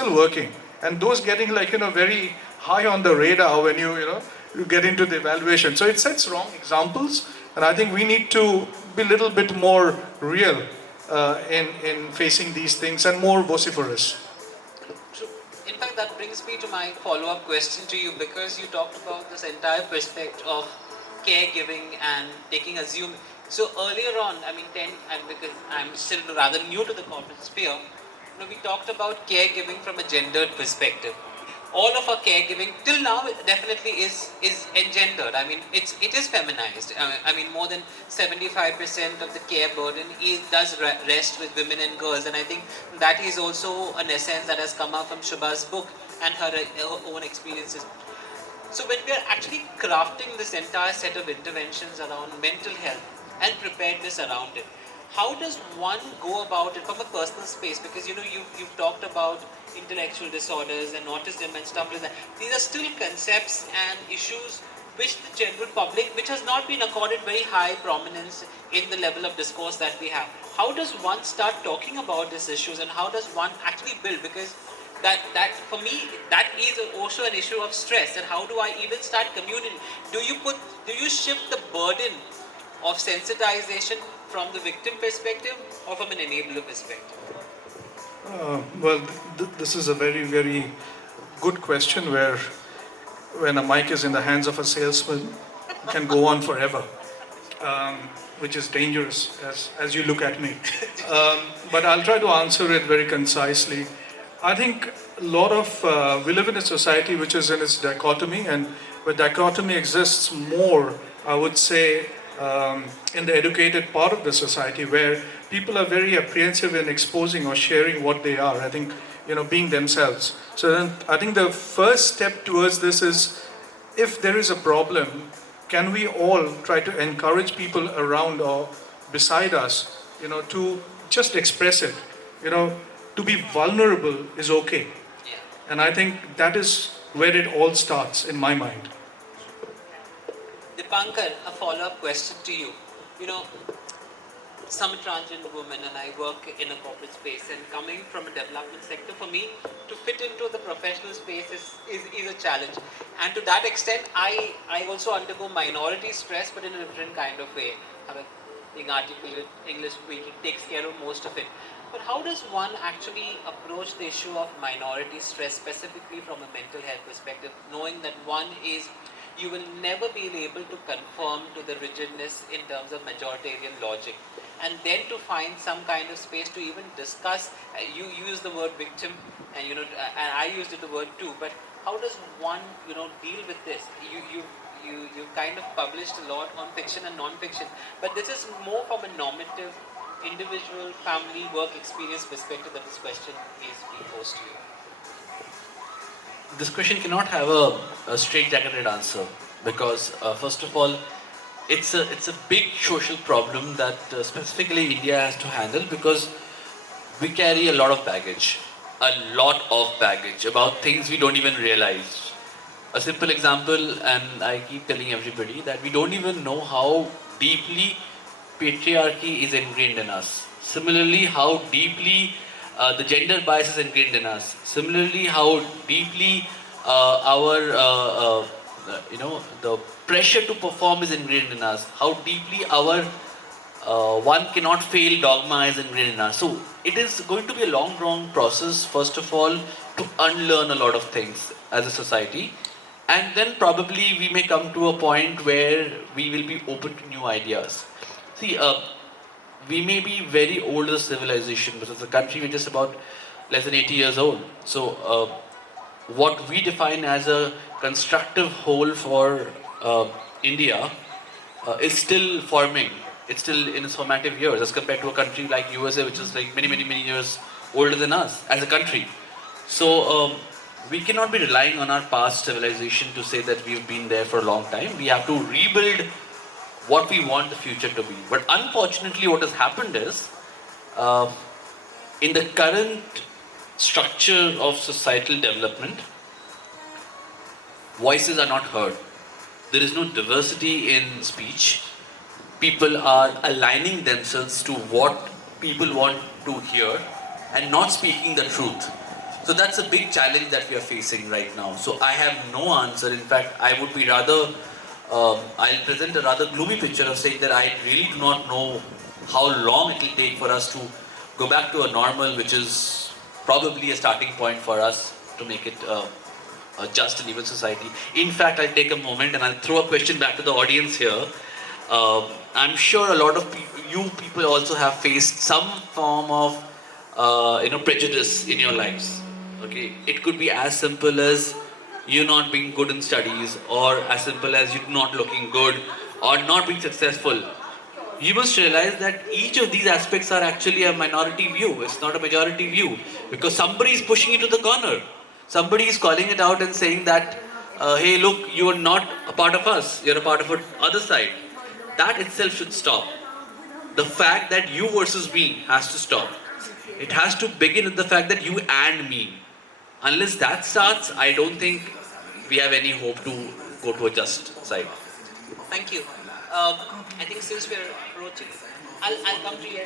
still working. And those getting like, very high on the radar when you get into the evaluation. So it sets wrong examples, and I think we need to be a little bit more real in facing these things and more vociferous. So, in fact, that brings me to my follow-up question to you, because you talked about this entire perspective of caregiving and taking assume. So earlier on, I mean, and because I'm still rather new to the corporate sphere, we talked about caregiving from a gendered perspective. All of our caregiving till now definitely is engendered. I mean, it is feminized. I mean, more than 75% of the care burden does rest with women and girls, and I think that is also an essence that has come out from Shubha's book and her own experiences. So when we are actually crafting this entire set of interventions around mental health and preparedness around it, how does one go about it from a personal space? Because you've talked about intellectual disorders and autism and stuff like that. These are still concepts and issues which the general public, which has not been accorded very high prominence in the level of discourse that we have. How does one start talking about these issues, and how does one actually build? Because that for me, that is also an issue of stress. And how do I even start communicating? Do you shift the burden of sensitization from the victim perspective or from an enabler perspective? Well, this is a very, very good question where when a mic is in the hands of a salesman, it can go on forever, which is dangerous as you look at me. But I'll try to answer it very concisely. I think a lot of, we live in a society which is in its dichotomy, and where dichotomy exists more, I would say, in the educated part of the society, where people are very apprehensive in exposing or sharing what they are. I think, being themselves. So then I think the first step towards this is, if there is a problem, can we all try to encourage people around or beside us, to just express it. To be vulnerable is okay. Yeah. And I think that is where it all starts in my mind. Dipankar, a follow-up question to you. Some transgender woman, and I work in a corporate space, and coming from a development sector, for me to fit into the professional space is a challenge. And to that extent, I also undergo minority stress, but in a different kind of way. Being articulate, English speaking takes care of most of it. But how does one actually approach the issue of minority stress, specifically from a mental health perspective, knowing that one is, you will never be able to conform to the rigidness in terms of majoritarian logic, and then to find some kind of space to even discuss. You use the word victim, and and I used the word too. But how does one deal with this? You kind of published a lot on fiction and non-fiction, but this is more from a normative, individual, family, work experience perspective that this question is being posed to you. This question cannot have a straight-jacketed answer, because first of all, it's a big social problem that specifically India has to handle, because we carry a lot of baggage about things we don't even realize. A simple example, and I keep telling everybody that we don't even know how deeply patriarchy is ingrained in us. Similarly, how deeply the gender bias is ingrained in us. Similarly, how deeply the pressure to perform is ingrained in us. How deeply our one cannot fail dogma is ingrained in us. So it is going to be a long process, first of all, to unlearn a lot of things as a society. And then probably we may come to a point where we will be open to new ideas. See, we may be very old as a civilization, but as a country we're just about less than 80 years old. So what we define as a constructive whole for India is still forming. It's still in its formative years as compared to a country like USA, which is like many years older than us as a country. So we cannot be relying on our past civilization to say that we've been there for a long time. We have to rebuild what we want the future to be. But unfortunately, what has happened is, in the current structure of societal development, voices are not heard. There is no diversity in speech. People are aligning themselves to what people want to hear and not speaking the truth. So that's a big challenge that we are facing right now. So I have no answer. In fact, I would be rather, I'll present a rather gloomy picture of saying that I really do not know how long it will take for us to go back to a normal, which is probably a starting point for us to make it a just and even society. In fact, I'll take a moment and I'll throw a question back to the audience here. I'm sure a lot of you people also have faced some form of prejudice in your lives. Okay, it could be as simple as you not being good in studies, or as simple as you not looking good, or not being successful. You must realize that each of these aspects are actually a minority view. It's not a majority view, because somebody is pushing you to the corner. Somebody is calling it out and saying that, hey, look, you are not a part of us. You're a part of a other side. That itself should stop. The fact that you versus me has to stop. It has to begin with the fact that you and me. Unless that starts, I don't think we have any hope to go to a just side. Thank you. I think since we're approaching, I'll come to you.